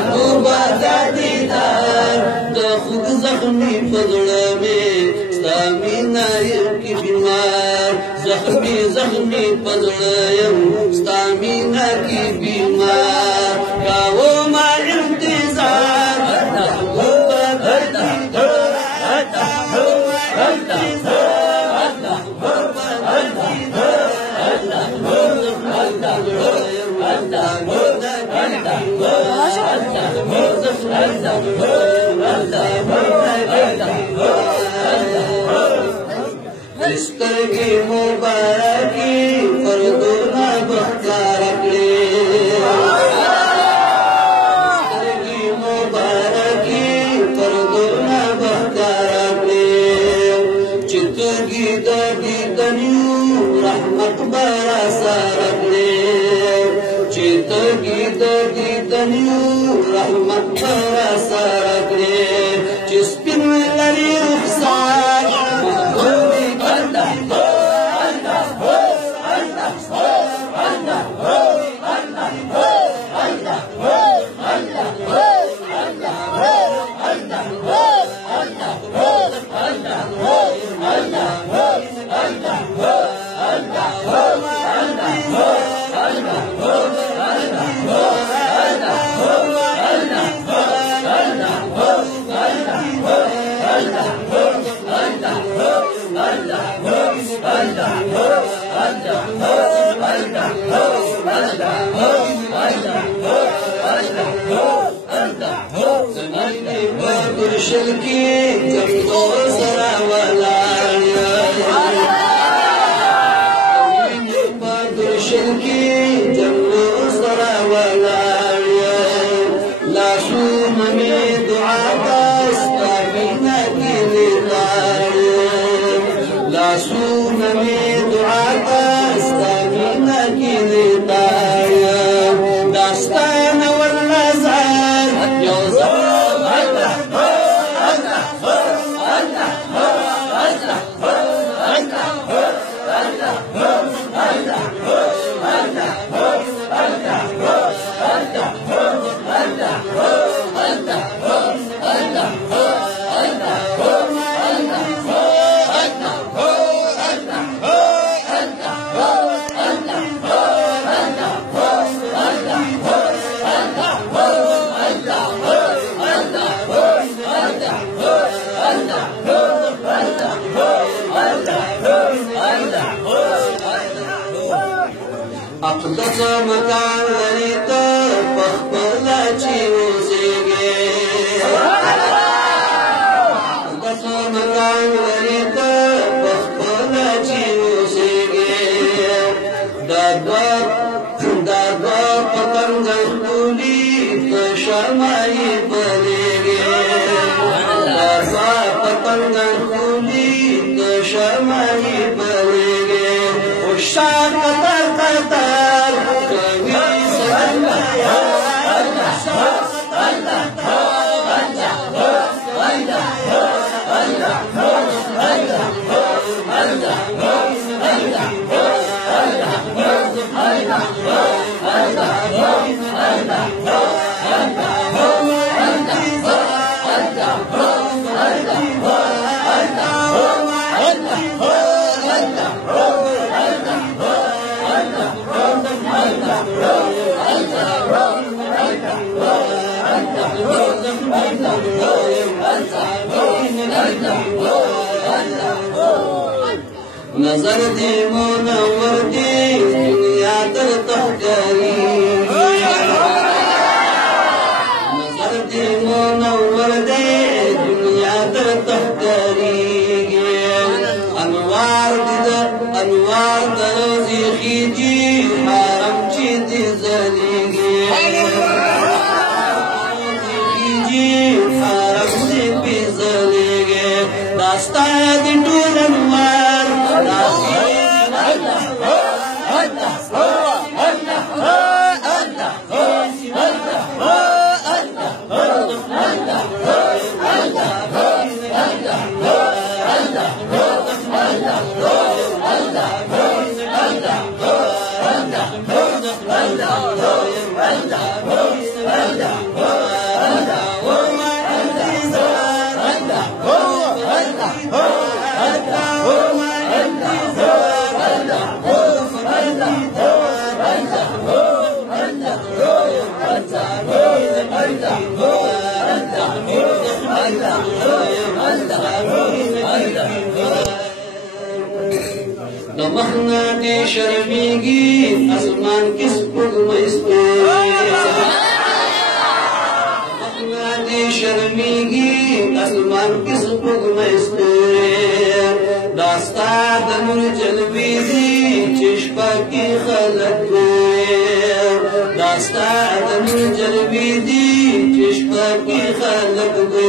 محبوبا دا دیدار دا خود زخمی پزڑا میں ستا مینا یو کی بیمار زخمی زخمی پزڑا یم ستا مینا کی بیمار کاو ما انتظار محبوبا دا دیدار کاو ما انتظار محبوبا دا دیدار سترگی مبارکی فردونا بختار کړي سترگی مبارکی فردونا بختار کړي چتگی د دیدنیو رحمت برا سار کړي چتگی د دیدنیو رحمت برا سار کړي چې سپین لري رخسار شلکی جمدو سرا ولاړیا پادر شلکی جمدو سرا ولاړیا لاسو ممی دعا داستا مینا کی لیداریا لاسو ممی دعا داستا مینا کی لیداریا داستان والنزار یوزا اقدس مکان لري ته پخپله چې اوسېږې اقدس مکان لري ته پخپله چې اوسېږې دا دوه پتنګه ښکلي ته شرمایي بلېږې دا دوه پتنګه ښکلي ته شرمایي بلېږې خوشحال قطر کوي سرمایا نظر دی منور دی دنیا تر تحکاری نظر دی منور دی دنیا تر تحکاری انوار درزی خیجی حرم چی دی زلیگی خیجی حرم دی پی زلیگی داستا دی ٹول انوار दमखना दे शर्मिगी आसमान किस पुगमस्ते दमखना दे शर्मिगी आसमान किस पुगमस्ते दास्ता दनुर जलवी दी चिश्का की खलक दास्ता दनुर जलवी दी चिश्का की खलक दे